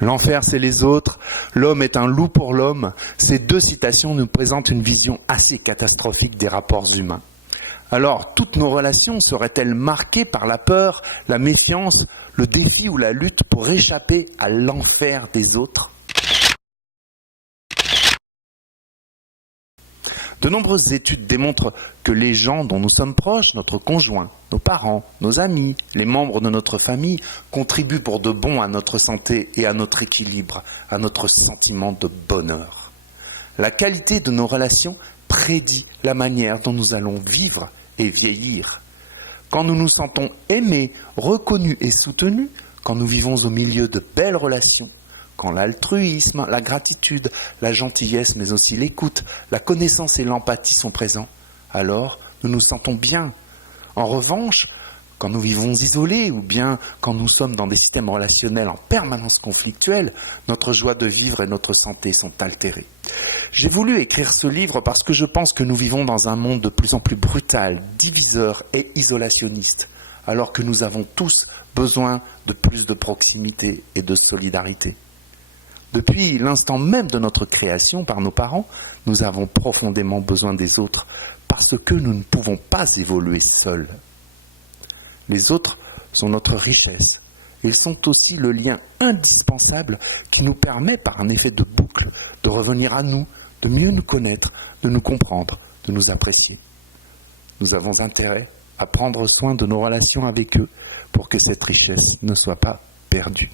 L'enfer, c'est les autres. L'homme est un loup pour l'homme. Ces deux citations nous présentent une vision assez catastrophique des rapports humains. Alors, toutes nos relations seraient-elles marquées par la peur, la méfiance, le défi ou la lutte pour échapper à l'enfer des autres ? De nombreuses études démontrent que les gens dont nous sommes proches, notre conjoint, nos parents, nos amis, les membres de notre famille, contribuent pour de bon à notre santé et à notre équilibre, à notre sentiment de bonheur. La qualité de nos relations prédit la manière dont nous allons vivre et vieillir. Quand nous nous sentons aimés, reconnus et soutenus, quand nous vivons au milieu de belles relations, quand l'altruisme, la gratitude, la gentillesse, mais aussi l'écoute, la connaissance et l'empathie sont présents, alors nous nous sentons bien. En revanche, quand nous vivons isolés ou bien quand nous sommes dans des systèmes relationnels en permanence conflictuels, notre joie de vivre et notre santé sont altérées. J'ai voulu écrire ce livre parce que je pense que nous vivons dans un monde de plus en plus brutal, diviseur et isolationniste, alors que nous avons tous besoin de plus de proximité et de solidarité. Depuis l'instant même de notre création par nos parents, nous avons profondément besoin des autres parce que nous ne pouvons pas évoluer seuls. Les autres sont notre richesse. Ils sont aussi le lien indispensable qui nous permet, par un effet de boucle, de revenir à nous, de mieux nous connaître, de nous comprendre, de nous apprécier. Nous avons intérêt à prendre soin de nos relations avec eux pour que cette richesse ne soit pas perdue.